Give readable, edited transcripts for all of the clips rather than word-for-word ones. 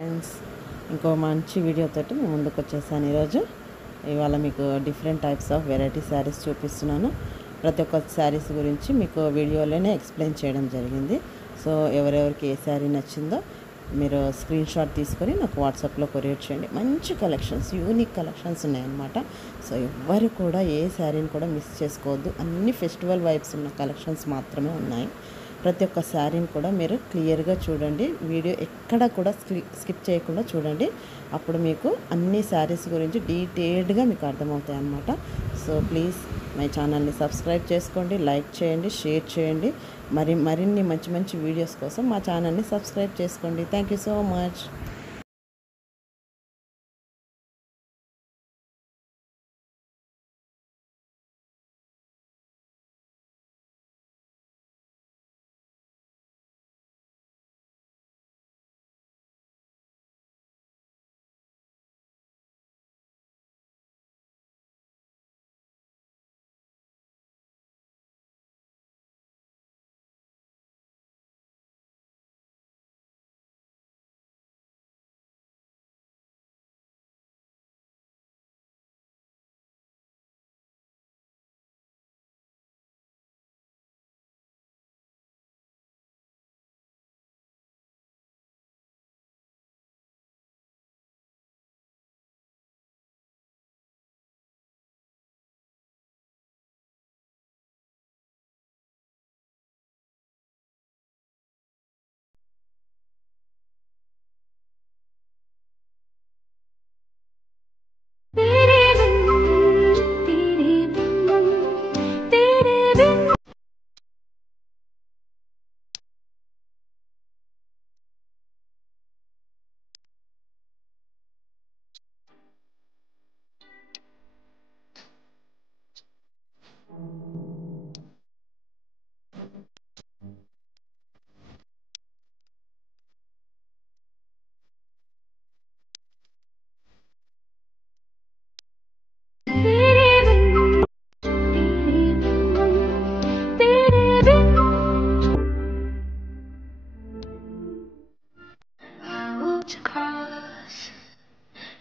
Friends, ఇంకో మంచి వీడియోతోటి మేము ముందుకు వచ్చేసాను. ఇవాళ మీకు different types of variety saris చూపిస్తున్నాను. ప్రతి ఒక్క శారీస్ గురించి మీకు వీడియోలోనే ఎక్స్ప్లెయిన్ చేయడం జరిగింది. సో ఎవరెవరికి ఏ శారీ నచ్చిందో మీరు స్క్రీన్ షాట్ తీసుకొని నాకు వాట్సాప్లో కొరియర్ చేయండి. మంచి కలెక్షన్స్, యూనిక్ కలెక్షన్స్ ఉన్నాయన్నమాట. సో ఎవ్వరు కూడా ఏ శారీని కూడా మిస్ చేసుకోవద్దు. అన్ని ఫెస్టివల్ వైబ్స్ ఉన్న కలెక్షన్స్ మాత్రమే ఉన్నాయి. ప్రతి ఒక్క శారీని కూడా మీరు క్లియర్గా చూడండి. వీడియో ఎక్కడ కూడా స్కిప్ చేయకుండా చూడండి. అప్పుడు మీకు అన్ని శారీస్ గురించి డీటెయిల్డ్గా మీకు అర్థమవుతాయి అన్నమాట. సో ప్లీజ్ మై ఛానల్ని సబ్స్క్రైబ్ చేసుకోండి, లైక్ చేయండి, షేర్ చేయండి. మరిన్ని మంచి మంచి వీడియోస్ కోసం మా ఛానల్ని సబ్స్క్రైబ్ చేసుకోండి. Thank you so much.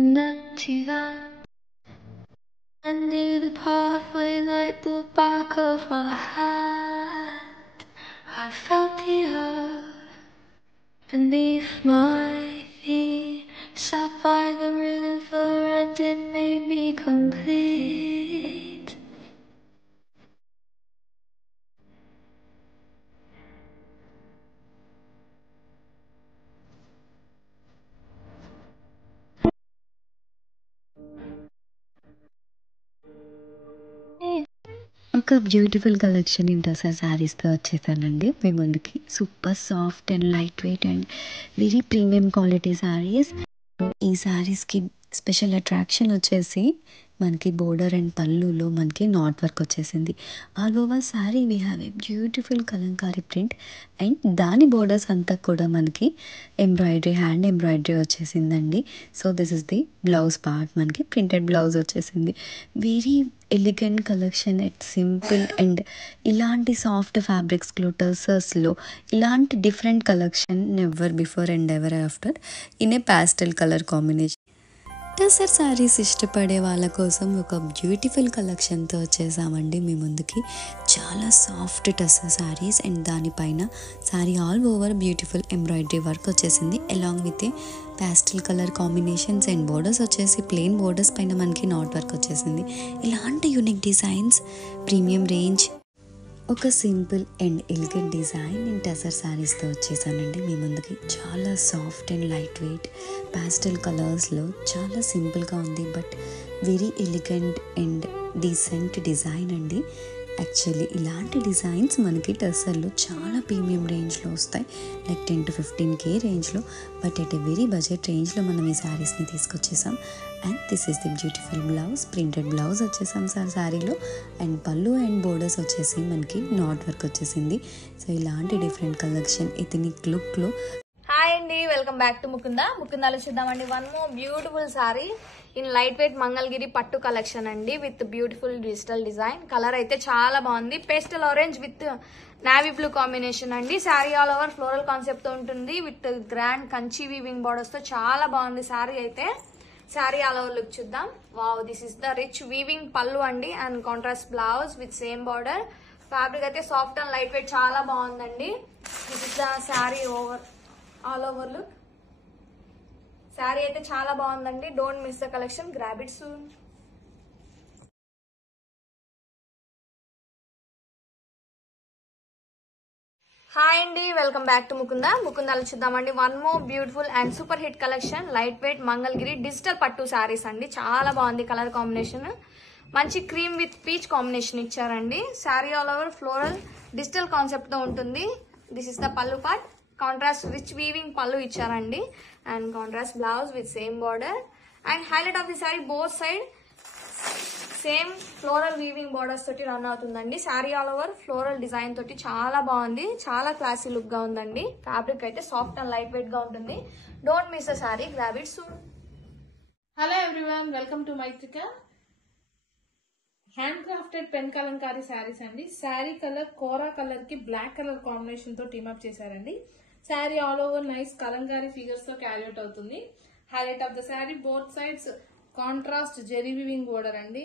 And empty that I knew the pathway like the back of my hand. I felt the earth beneath my feet, sat by the river and it made me complete. ఒక beautiful collection ఇంటర్సర్ శారీస్తో వచ్చేసానండి మీ ముందుకి. Super soft and light wait and very premium quality saris. ఈ శారీస్కి special attraction వచ్చేసి మనకి border and పళ్ళులో మనకి నాట్ వర్క్ వచ్చేసింది. All over sari we have a beautiful Kalamkari print and దాని బోర్డర్స్ అంతా కూడా మనకి ఎంబ్రాయిడరీ, హ్యాండ్ ఎంబ్రాయిడరీ వచ్చేసిందండి. So this is the blouse part, మనకి ప్రింటెడ్ బ్లౌజ్ వచ్చేసింది. Very elegant collection and simple and ఇలాంటి సాఫ్ట్ ఫ్యాబ్రిక్స్లో టర్సర్స్లో ఇలాంటి different collection never before and ever after in a pastel colour combination. Tussar saris ఇష్టపడే వాళ్ళ కోసం ఒక బ్యూటిఫుల్ కలెక్షన్తో వచ్చేసామండి మీ ముందుకి. చాలా సాఫ్ట్ టసర్ శారీస్ అండ్ దానిపైన sari all over beautiful embroidery work వచ్చేసింది along with a pastel colour combinations and borders వచ్చేసి ప్లెయిన్ బోర్డర్స్ పైన మనకి నాట్ వర్క్ వచ్చేసింది. ఇలాంటి యూనిక్ డిజైన్స్, ప్రీమియం రేంజ్, ఒక సింపుల్ అండ్ ఎలిగెంట్ డిజైన్ నేను టసర్ శారీస్తో వచ్చేసానండి మీ ముందుకి. చాలా soft and light weight pastel కలర్స్లో చాలా సింపుల్గా ఉంది but very elegant and decent design అండి. యాక్చువల్లీ ఇలాంటి డిజైన్స్ మనకి టసర్లో చాలా ప్రీమియం రేంజ్లో వస్తాయి, లైక్ 10 to 15K రేంజ్లో. But at a very budget రేంజ్లో మనం ఈ శారీస్ని తీసుకొచ్చేసాం. And this is the beautiful blouse, printed blouse వచ్చేసాం సార్ శారీలో. అండ్ పళ్ళు అండ్ బోర్డర్స్ వచ్చేసి మనకి నాట్ వర్క్ వచ్చేసింది. సో ఇలాంటి డిఫరెంట్ కలెక్షన్ ఎథనిక్ లుక్లో. హాయ్ హాయ్ అండి, వెల్కమ్ బ్యాక్ టు ముకుందాలో చూద్దామండి. One more beautiful sari in light weight Mangalagiri pattu collection అండి, with beautiful digital design. Colour అయితే చాలా బాగుంది, pastel orange with navy blue combination అండి. Sari all over floral concept తో ఉంటుంది, with grand Kanchi weaving borders తో చాలా బాగుంది శారీ అయితే. శారీ ఆల్ ఓవర్ లుక్ చూద్దాం. Wow, this is the rich weaving pallu అండి, and contrast blouse with same border. Fabric అయితే సాఫ్ట్ అండ్ లైట్ వెయిట్ చాలా బాగుందండి. This is the sari over all over look. Sari అయితే చాలా బాగుందండి. Don't miss the collection, grab it soon. Hi అండి, welcome back to ముకుందాలు చూద్దామండి. One more beautiful and super hit collection, light weight Mangalagiri digital పట్టు శారీస్ అండి. చాలా బాగుంది కలర్ కాంబినేషన్, మంచి క్రీమ్ విత్ పీచ్ కాంబినేషన్ ఇచ్చారండి. Sari all over floral digital concept తో ఉంటుంది. దిస్ ఇస్ ద పల్లు పార్ట్, కాంట్రాస్ట్ రిచ్ వీవింగ్ పళ్ళు ఇచ్చారండి, and contrast blouse with same border. And highlight of the sari both side same floral weaving borders తోటి run అవుతుందండి. Sari all over floral design తోటి చాలా బాగుంది, చాలా క్లాసీ లుక్ గా ఉందండి. ఫ్యాబ్రిక్ అయితే సాఫ్ట్ అండ్ లైట్ వెయిట్ గా ఉంటుంది. Don't miss the sari, grab it soon. Hello everyone, welcome to Maithrika. Hand crafted pen kalamkari saris అండి. శారీ కలర్ కోరా కలర్ కి బ్లాక్ కలర్ కాంబినేషన్ తో టీమప్ చేశారండి. Sari all over nice kalamkari figures తో క్యారీ అవుట్ అవుతుంది. Highlight of the sari both sides contrast zari weaving border అండి.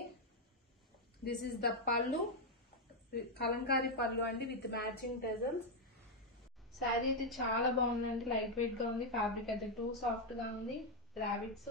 This is the pallu, kalamkari పళ్ళు అండి, with matching టెజల్స్. Sari అయితే చాలా బాగుందండి, లైట్ వెయిట్ గా ఉంది. ఫ్యాబ్రిక్ అయితే టూ సాఫ్ట్ గా ఉంది. రాబిట్స్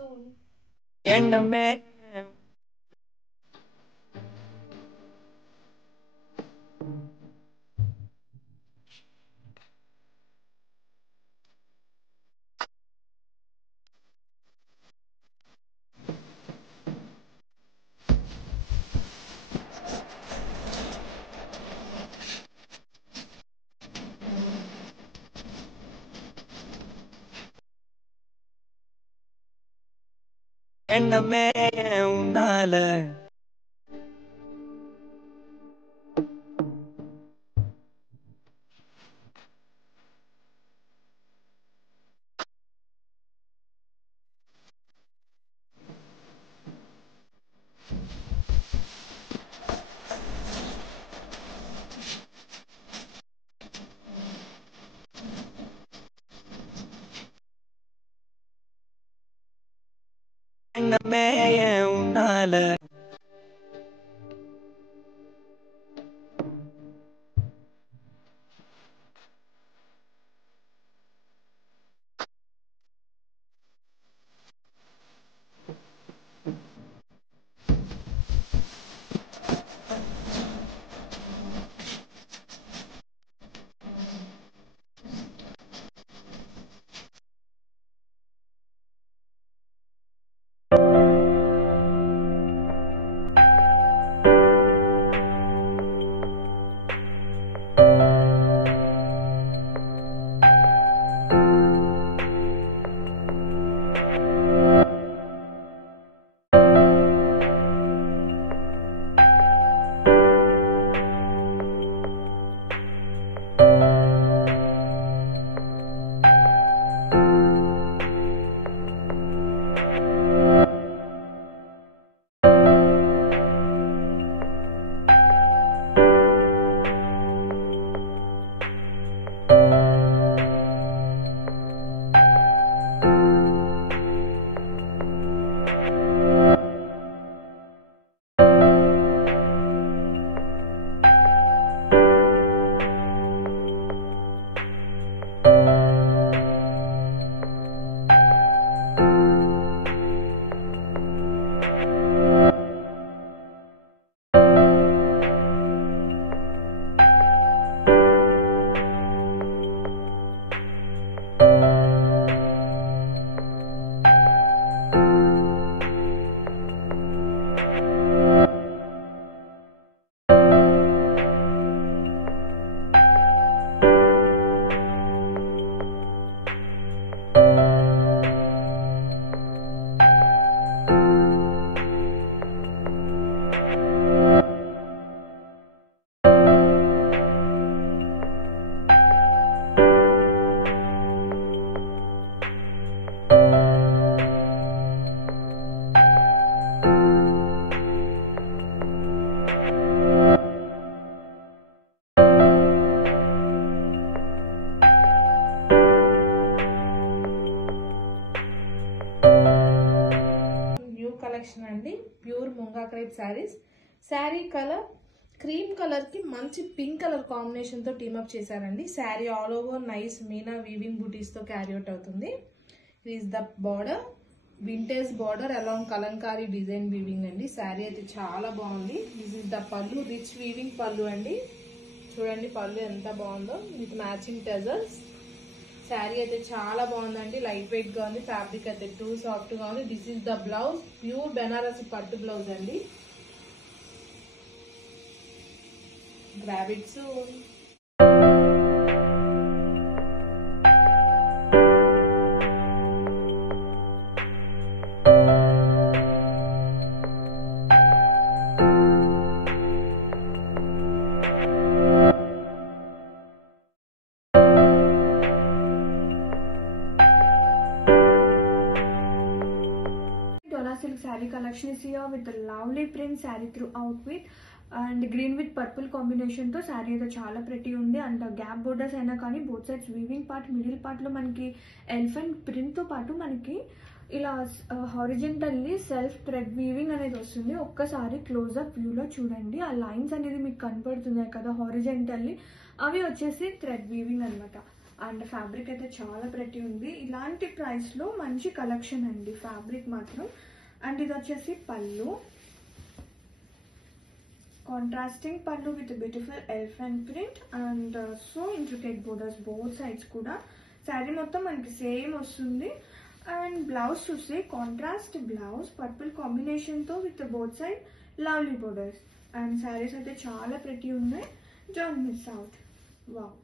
ఎన్నమే ఉండాల ఎన్నమే ఉండాల కలెక్షన్ అండి, pure munga crepe saris. Sari colour cream colour కి మంచి పింక్ కలర్ కాంబినేషన్ తో టీమప్ చేశారండి. Sari all over nice meena weaving butis తో క్యారీ అవుట్ అవుతుంది. ఇది is the border, vintage border along kalamkari design weaving అండి. శారీ అయితే చాలా బాగుంది. This is the pallu, rich weaving pallu అండి. చూడండి పళ్ళు ఎంత బాగుందో విత్ మ్యాచింగ్ టెజల్స్. శారీ అయితే చాలా బాగుందండి, లైట్ వెయిట్ గా ఉంది. ఫ్యాబ్రిక్ అయితే టూ సాఫ్ట్ గా ఉంది. This is the blouse, pure Banarasi పట్టు బ్లౌజ్ అండి. Grab it soon. Silk saree collection is here with the lovely print saree throughout with and green with purple combination తో saree అయితే చాలా pretty ఉంది. And gap borders అయినా కానీ both sides weaving part, middle part లో మనకి elephant print తో పాటు మనకి ఇలా హారిజెంటల్లీ సెల్ఫ్ థ్రెడ్ వీవింగ్ అనేది వస్తుంది. ఒక్కసారి క్లోజ్అప్ వ్యూలో చూడండి, ఆ లైన్స్ అనేది మీకు కనపడుతున్నాయి కదా హారిజెంటల్లీ, అవి వచ్చేసి థ్రెడ్ వీవింగ్ అనమాట. అండ్ ఫ్యాబ్రిక్ అయితే చాలా pretty ఉంది. ఇలాంటి ప్రైస్ లో మంచి కలెక్షన్ అండి ఫ్యాబ్రిక్ మాత్రం. అండ్ ఇది వచ్చేసి పళ్ళు, కాంట్రాస్టింగ్ పళ్ళు with beautiful elephant print and so intricate borders both sides కూడా. శారీ మొత్తం మనకి సేమ్ వస్తుంది. అండ్ బ్లౌజ్ చూస్తే కాంట్రాస్ట్ బ్లౌజ్ పర్పుల్ కాంబినేషన్తో with both side lovely borders. And saris అయితే చాలా pretty ఉన్నాయి, డోంట్ మిస్ అవుట్. వావ్.